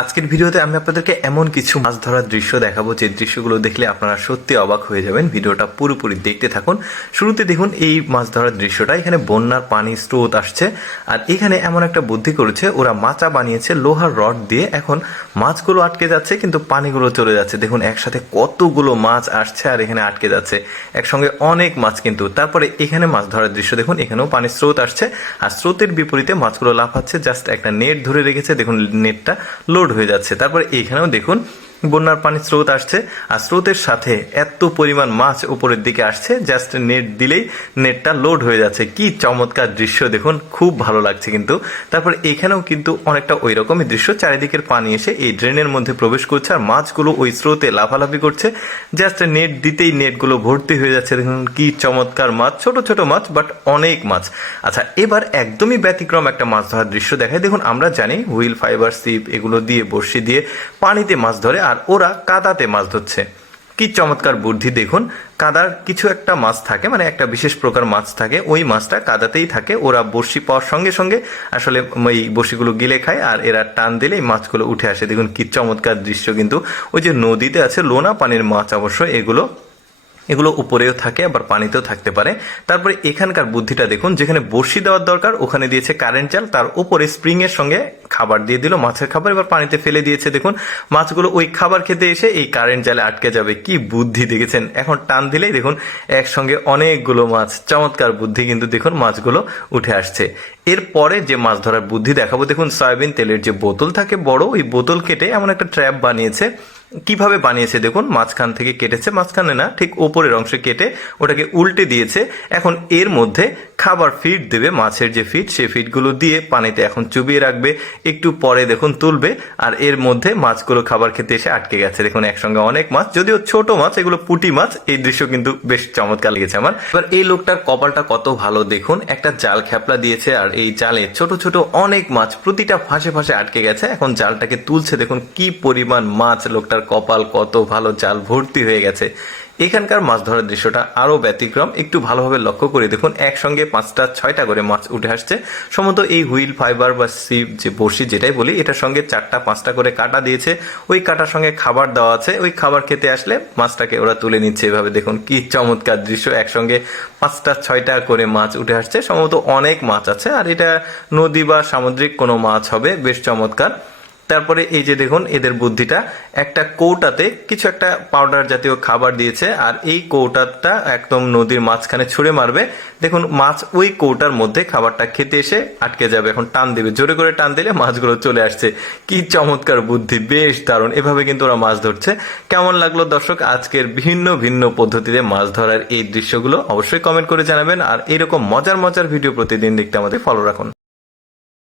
আজকের ভিডিওতে আমি আপনাদেরকে এমন কিছু মাছ ধরার দৃশ্য দেখাবো। যে দৃশ্যগুলো দেখলে আপনারা সত্যি অবাক হয়ে যাবেন। ভিডিওটা পুরোপুরি দেখতে থাকুন। শুরুতে দেখুন এই মাছ ধরার দৃশ্যটা। এখানে বন্যার পানি স্রোত আসছে। আর এখানে এমন একটা বুদ্ধি করেছে, ওরা মাচা বানিয়েছে লোহার রড দিয়ে। এখন মাছগুলো আটকে যাচ্ছে, কিন্তু পানিগুলো চলে যাচ্ছে। দেখুন, একসাথে কতগুলো মাছ আসছে আর এখানে আটকে যাচ্ছে। একসঙ্গে অনেক মাছ কিন্তু। তারপরে এখানে মাছ ধরার দৃশ্য দেখুন। এখানেও পানির স্রোত আসছে। আর স্রোতের বিপরীতে মাছগুলো লাফাচ্ছে। জাস্ট একটা নেট ধরে রেখেছে। দেখুন, নেটটা লোড হয়ে যাচ্ছে। তারপরে এখানেও দেখুন বন্যার পানির স্রোত আসছে, আর স্রোতের সাথে এত পরিমাণ মাছ উপরের দিকে আসছে জাস্ট নেট দিলেই নেটটা লোড হয়ে যাচ্ছে। কি চমৎকার দৃশ্য, দেখুন, খুব ভালো লাগছে কিন্তু। তারপর এখানেও কিন্তু অনেকটা ওই রকমই দৃশ্য, চারিদিকের পানি এসে এই ড্রেনের মধ্যে প্রবেশ করছে, আর মাছগুলো ওই স্রোতে লাফালাফি করছে। জাস্ট নেট দিতেই নেটগুলো ভর্তি হয়ে যাচ্ছে, দেখুন, কি চমৎকার মাছ, ছোট ছোট মাছ বাট অনেক মাছ। আচ্ছা এবার একদমই ব্যতিক্রম একটা মাছ ধরার দৃশ্য দেখায় দেখুন, আমরা জানি, হুইল ফাইবার, সিপ, এগুলো দিয়ে, বড়শি দিয়ে পানিতে মাছ ধরে, আর ওরা কাদাতে মাছ ধরছে। কি চমৎকার বুদ্ধি, দেখুন। কাদার কিছু একটা মাছ থাকে মানে একটা বিশেষ প্রকার মাছ থাকে। ওই মাছটা কাদাতেই থাকে। ওরা বড়শি পাওয়ার সঙ্গে সঙ্গে আসলে ওই বড়শিগুলো গিলে খায় আর এরা টান দিলে এই মাছগুলো উঠে আসে। দেখুন কি চমৎকার দৃশ্য কিন্তু। ওই যে নদীতে আছে, লোনা পানির মাছ অবশ্য, এগুলো এগুলো উপরেও থাকে, আবার পানিতেও থাকতে পারে। তারপরে এখানকার বুদ্ধিটা দেখুন, যেখানে বড়শি দেওয়ার দরকার, ওখানে দিয়েছে কারেন্ট জাল তার উপরে স্প্রিং এর সঙ্গে খাবার দিয়ে দিল, মাছের খাবার এবার পানিতে ফেলে দিয়েছে, দেখুন। মাছগুলো ওই খাবার খেতে এসে এই কারেন্ট জালে আটকে যাবে, কি বুদ্ধি দেখেছেন? এখন টান দিলেই দেখুন, একসঙ্গে অনেকগুলো মাছ, চমৎকার বুদ্ধি কিন্তু দেখুন মাছগুলো উঠে আসছে। এরপরে যে মাছ ধরার বুদ্ধি দেখাবো, দেখুন, সয়াবিন তেলের যে বোতল থাকে বড়, ওই বোতল কেটে এমন একটা ট্র্যাপ বানিয়েছে। কীভাবে বানিয়েছে দেখুন, মাঝখান থেকে কেটেছে, মাঝখানে না, ঠিক ওপরের অংশে কেটে ওটাকে উল্টে দিয়েছে। এখন এর মধ্যে খাবার ফিড দেবে, মাছের যে ফিড সেই ফিডগুলো দিয়ে পানিতে এখন চুবিয়ে রাখবে, একটু পরে দেখুন তুলবে, আর এর মধ্যে মাছগুলো খাবার খেতে এসে আটকে গেছে। দেখুন, একসঙ্গে অনেক মাছ, যদিও ছোট মাছ, এগুলো পুটি মাছ, এই দৃশ্য কিন্তু বেশ চমৎকার লেগেছে আমার। এবার এই লোকটার কপালটা কত ভালো, দেখুন, একটা জাল খ্যাপলা দিয়েছে, আর এই জালে ছোট ছোট অনেক মাছ, প্রতিটা ফাঁসে ফাঁসে আটকে গেছে। এখন জালটাকে তুলছে, দেখুন, কি পরিমাণ মাছ লোকটার কপাল কত ভালো জাল ভর্তি হয়ে গেছে। এখানকার মাছ ধরার দৃশ্যটা আরও ব্যতিক্রম। একটু ভালোভাবে লক্ষ্য করে দেখুন, একসঙ্গে পাঁচটা, ছয়টা করে মাছ উঠে আসছে। সম্ভবত এই হুইল ফাইবার বা সিপ যে বড়শি যেটাই বলি, এটার সঙ্গে চারটা, পাঁচটা করে কাটা দিয়েছে। ওই কাটার সঙ্গে খাবার দেওয়া আছে। ওই খাবার খেতে আসলে মাছটাকে ওরা তুলে নিচ্ছে এভাবে। দেখুন কি চমৎকার দৃশ্য। একসঙ্গে পাঁচটা, ছয়টা করে মাছ উঠে আসছে। সম্ভবত অনেক মাছ আছে। আর এটা নদী বা সামুদ্রিক কোনো মাছ হবে। বেশ চমৎকার। তারপরে এই যে দেখুন, এদের বুদ্ধিটা, একটা কৌটাতে কিছু একটা পাউডার জাতীয় খাবার দিয়েছে, আর এই কৌটাটা একদম নদীর মাঝখানে ছুঁড়ে মারবে। দেখুন, মাছ ওই কৌটার মধ্যে খাবারটা খেতে এসে আটকে যাবে, এখন টান দেবে। জোরে করে টান দিলে মাছগুলো চলে আসছে। কি চমৎকার বুদ্ধি, বেশ দারুণ। এভাবে কিন্তু ওরা মাছ ধরছে। কেমন লাগল দর্শক? আজকের ভিন্ন ভিন্ন পদ্ধতিতে মাছ ধরার এই দৃশ্যগুলো অবশ্যই কমেন্ট করে জানাবেন, আর এরকম মজার মজার ভিডিও প্রতিদিন দেখতে আমাদের ফলো রাখুন।